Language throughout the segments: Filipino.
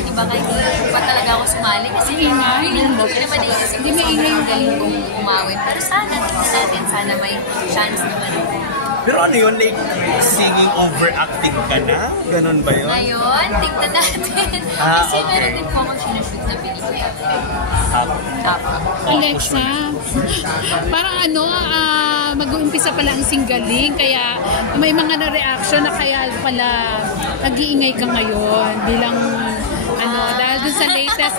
di ba kayo pa talaga ako sumali kasi feeling mo, hindi naman iisip ko sobrang galing kong umawit. Pero sana, sana may chance naman ako. Pero ano yun, like, singing overacting ka na? Ganon ba yun? Ngayon, tignan natin. Kasi meron din po akong sinushoot na pelikula. Alexa, parang mag-uumpisa pala ang singgaling, kaya may mga na-reaction na kaya pala nag-iingay ka ngayon bilang dahil dun sa latest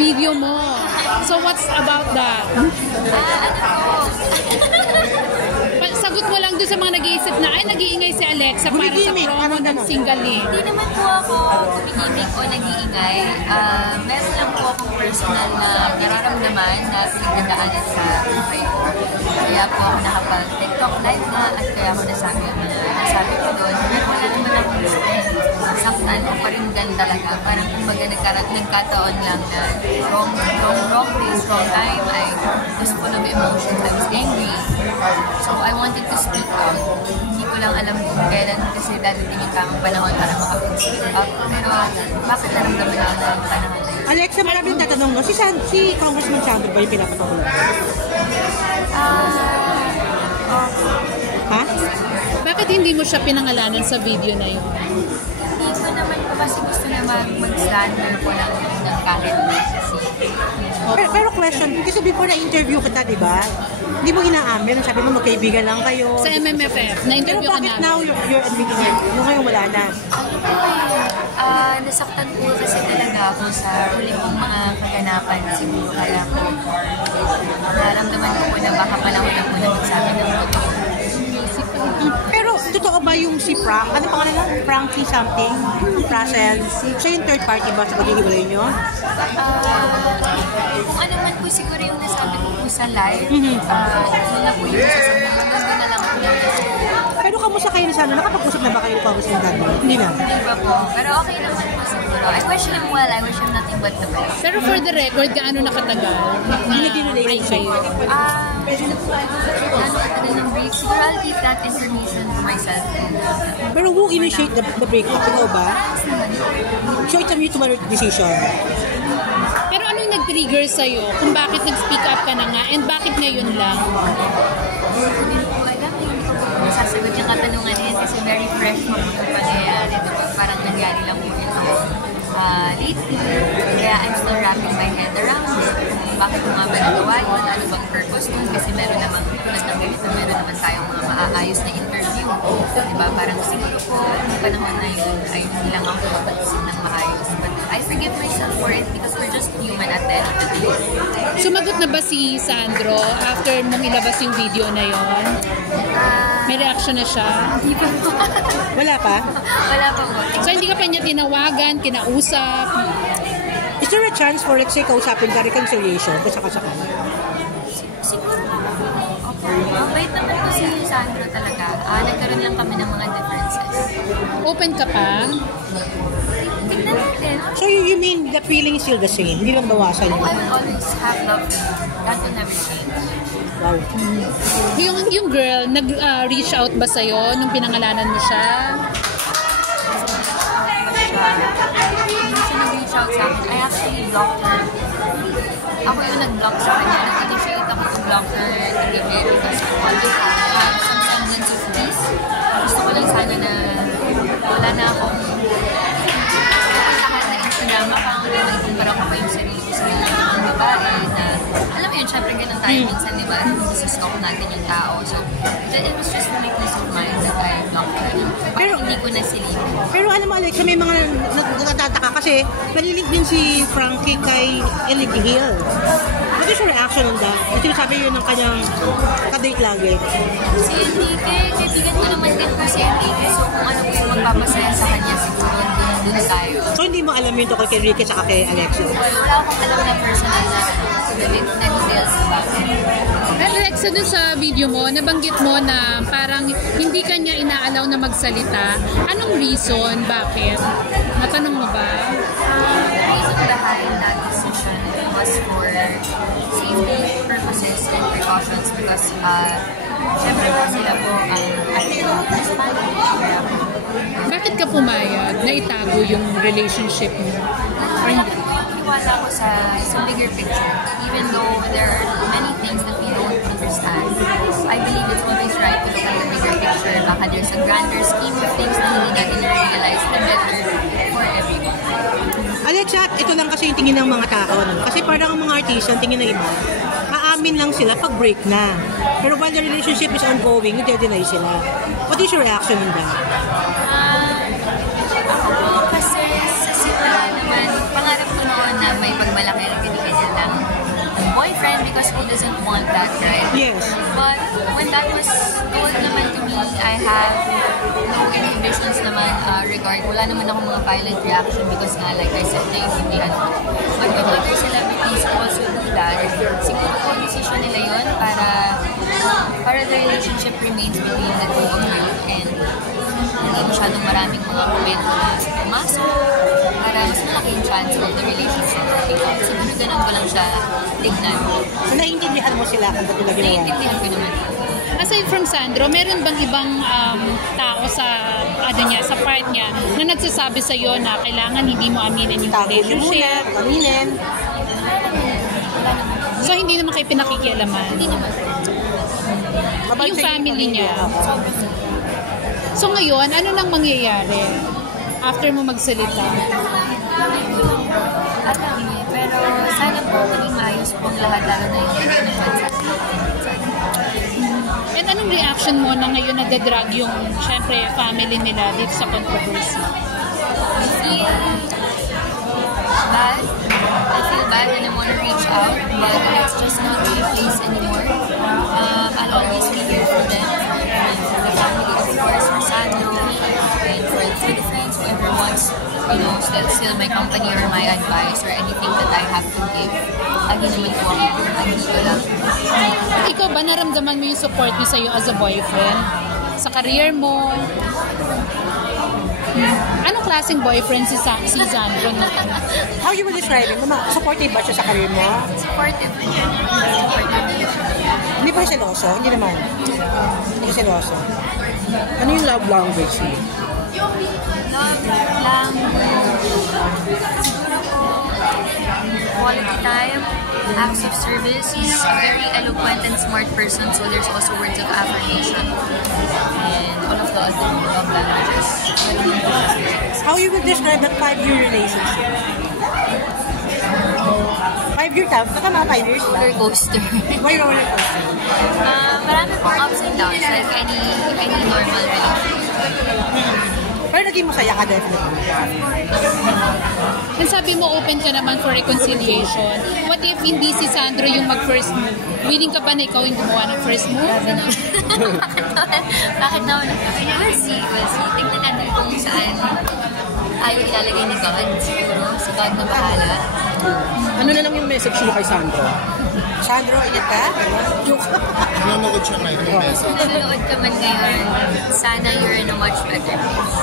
video mo. So what's about that? Sagot mo lang doon sa mga nag-iisip na nag-iingay si Alexa para sa promo ng singgaling. Hindi naman po ako kumikimik o nag-iingay. Meron lang po akong personal na nararamdaman na pinagdadaanan sa buhay ko. Kaya po ako nakapag-TikTok live na at kaya ako nasabi ko doon. Pero wala naman akong gusto saktan o paringgan talaga. Parang kumbaga nagkataon lang na wrong place, wrong time. I was full of emotions. I was angry. So I wanted to speak out. Hindi ko lang alam kung kailan kasi dadating yung tamang panahon para makapag-speak out. Pero bakit naramdaman ako na yung panahon na yun? Alexa, maraming tatanong mo. Si Congressman Sandro ba yung pinapatuloy? Ha? Bakit hindi mo siya pinangalanan sa video na yun? Hindi ko naman po kasi gusto na mag-slander po ng kahit pero question, kasi before na-interview kita, di ba? Hindi mo inaamin, sabi mo magkaibigan lang kayo. Sa MMFF, na-interview ka namin. Pero bakit now you're admitting it? Yung ngayon wala na. Nasaktan po kasi talaga ako sa huli kong mga kaganapan. Siguro kaya po naramdaman ko po na baka panahon na po na magsabi ng totoo. Pero totoo ba yung si Frank? Ano pangalan lang? Frankie something? Russell? Siya yung third party ba sa paghihiwalay nyo? Kung ano man po siguro yung nasabi ko po sa live, yun na po yung sasabihin. Doon na lang po yung pero kamusta kayo sana? Nakapag-usap na ba kayo ng Congressman Sandro? Hindi na? Hindi pa po. Pero okay naman po siguro. I wish him well. I wish him nothing but the best. Pero for the record, gaano nakatagal? Break kayo? Nakatagal ng break. Siguro I'll keep that information to myself. Pero who initiate the breakup? Ikaw ba? So it's a mutual decision? Pero anong nag-trigger sa'yo kung bakit nag-speak up ka na nga and bakit ngayon lang? Hindi ko alam. Hindi ko po masasagot yung katanungan yan kasi very fresh mo po yung pangyayari. Diba? Parang nangyari lang po ito lately. Kaya I'm still wrapping my head around it. Bakit ko nga ba nagawa yun? Ano bang purpose nun? Kasi meron naman, tulad ng ganito, meron naman tayong mga maaayos na interview. Diba? Parang siguro po, yung panahon na yun ay hindi lang ako mag-isip ng maayos. But I forgive myself for it because we're just human at the end of the day. Sumagot na ba si Sandro after mong ilabas yung video na yon? May reaction na siya? Hindi pa po. Wala pa? Wala pa po. So hindi ka pa niya tinawagan, kinausap? Is there a chance for, let's say, kausapin ka reconciliation? Kasakasakal? Siguro naman po. Okay. Mabait naman po si Sandro talaga. Nagkaroon lang kami ng mga differences. Open ka pa? Tignan natin. So you mean the feeling is still the same? Hindi lang bawasan I yun? will always have love for you. That will never change. Wow. Yung girl, nag-reach out ba sa'yo nung pinangalanan mo siya? Hindi siya nag-reach out sa akin. I actually blocked her. Ako yung nag-block sa kanya. Nag-initiate ako to block her again because I wanted to have some semblance of peace. Gusto ko lang sana na wala na akong lahat na Instagram account na ikumpara ko pa yung sarili ko sa mga babae na alam mo yun, syempre ganun tayo minsan, di ba? Nasa-stalk natin yung tao. So, it was just a weakness of mine that I blocked her. Pero hindi ko na silipin. Pero alam mo, Alexa, may mga nagtataka kasi nalilink din si Frankie kay Enrique Hill. What is your reaction on that? Ito yung sabi yun ng kanyang kadate lagi. Si Enrique, kaibigan ko naman din po si Enrique. So kung ano po yung magpapasaya sa kanya, siguro doon tayo. So hindi mo alam yun tungkol kay Enrique at kay Alexa? Wala akong alam na personal na details about it. Alexa, dun sa video mo, nabanggit mo na parang hindi ka niya inaalaw na magsalita. Anong reason? Bakit? Natanong mo ba? The reason behind that decision was for safety purposes and precautions because syempre po sila po ang ating Spanish. Bakit ka pumayag na itago yung relationship niyo? Or hindi? Iwala ko sa bigger picture. Even though there are many things that we don't understand, I believe it's always right to look at the bigger picture. Baka there's a grander scheme of things na hindi natin na-realize na better for everyone. Alexa, ito lang kasi yung tingin ng mga tao. No? Kasi parang ang mga artista, ang tingin ng iba, aamin lang sila pag break na. Pero while the relationship is ongoing, i-deny sila. What is your reaction on that? Ako po, kasi sa simula naman, pangarap ko noon na may pagmalaki ng ganyan lang boyfriend because who doesn't want that, right? Yes. But when that was told naman to me, I have no inhibitions naman wala naman ako mga violent reaction because nga, like I said, naiintindihan ko. But when other celebrities also do that, siguro po decision nila yun para the relationship remains between the two of them and hindi masyadong maraming mga komento na pumasok para mas malaki yung chance of the relationship working out. Siguro ganun ko lang siya tignan. So, naiintindihan mo sila kung ba't nila ginawa? Naiintindihan ko naman. Aside from Sandro, meron bang ibang tao sa sa part niya na nagsasabi sa iyo na kailangan hindi mo aminin yung Tago niyo muna, relationship? aminin. So hindi naman kayo pinakikialaman? Hindi naman. Yung family niya. So ngayon, ano nang mangyayari after mo magsalita? Alam niyo, pero sana po maging maayos po ang lahat lalo na yung And anong reaction mo na ngayon nadadrag yung, syempre, family nila dito sa controversy? I feel bad. I feel bad and I want to reach out, but it's just not my place anymore. I'll always be here for them, for the family, of course, for Sandro, and for the friends, whoever wants, still my company or my advice or anything that I have to give. Lagi naman po ako, nandito lang. Ikaw ba naramdaman mo yung support niya sa'yo as a boyfriend? Sa career mo? Anong klaseng boyfriend si Sandro? How you will describe him? Supportive ba siya sa career mo? Supportive. Hindi pa seloso? Hindi naman. Hindi seloso. Ano yung love language mo? Love language. Siguro po, quality time, acts of service. He's a very eloquent and smart person, so there's also words of affirmation. And all of the other love languages. How you will describe that 5-year relationship? 5-year time? Baka mga 5 years ba? Roller coaster. Why roller coaster? Marami pong ups and downs, like any normal relationship. Pero naging masaya ka definitely. And sabi mo open ka naman for reconciliation. What if hindi si Sandro yung mag-first move? Willing ka ba na ikaw yung gumawa ng first move? Bakit naman? We'll see. Tingnan natin kung saan ayaw ilalagay ni God. Siguro, si God na bahala. Ano na lang yung message mo kay Sandro? Sandro, ingat ka? Joke. Nanonood siya ngayon ng message. Kung nanonood ka man ngayon, sana you're in a much better place.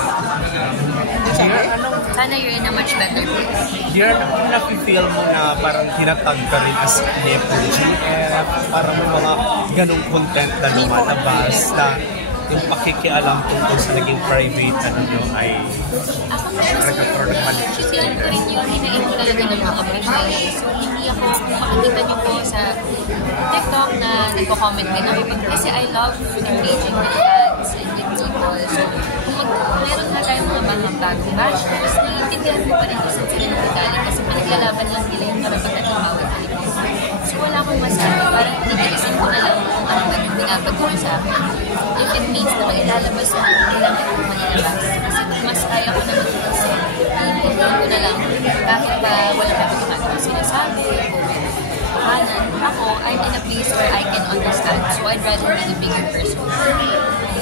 Sana you're in a much better place. You're nafe-feel mo na parang tinatag ka rin as FGF, parang may mga ganong content na lumalabas na yung pakikialam tungkol sa naging private ay Ako feel ko rin yung hinain ko talaga ng mga Pinoy. So, hindi ako, kung makikita niyo po sa TikTok na nagko-comment din ako. Kasi I love engaging with fans and with people. So, kung meron na tayong mga bagong bashers, naiintindihan ko pa rin kung saan sila nagdali. Kasi pinaglalaban lang nila yung karapatan ng bawat Pilipino. So, wala akong masabi. Parang nagalisin ko na lang kung ano ba yung pinapagawin sa akin. If it means na mailalabas na kailangan ko manilabas. Kasi mas kaya ko na mag-isa. Iintindihan ko na lang bakit ba wala ka ginagawa sinasabi o kanan. Ako, I'm in a place where I can understand. So I'd rather be the bigger person.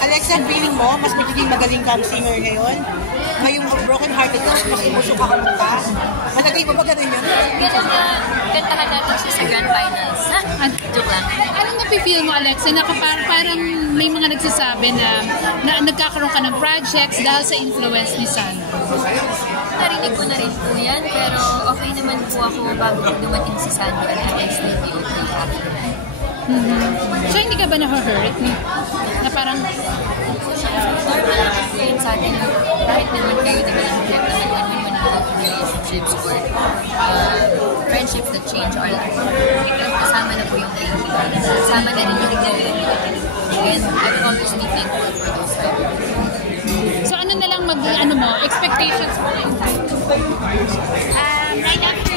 Alexa, feeling mo, mas magiging magaling kang singer ngayon? Ngayong broken-hearted ka, mas emotion ka kumanta? Malagay mo ba ganun yun? Ganun na, kanta ka natin siya sa grand finals. Joke lang. Anong napipil mo, Alexa, na parang may mga nagsasabi na nagkakaroon ka ng projects dahil sa influence ni Sandro? Narinig ko na rin po yan, pero okay naman po ako bago dumating si Sandro and I still be okay after that. So hindi ka ba na-hurt? Na parang Normal lang po yun sa atin. Kahit naman kayo nag-reject naman naman of relationships or friendships that change our life. Kasama na po yung naiintindihan. Kasama na rin yung growing. And I'll always be thankful for those So ano na lang expectations mo? Right after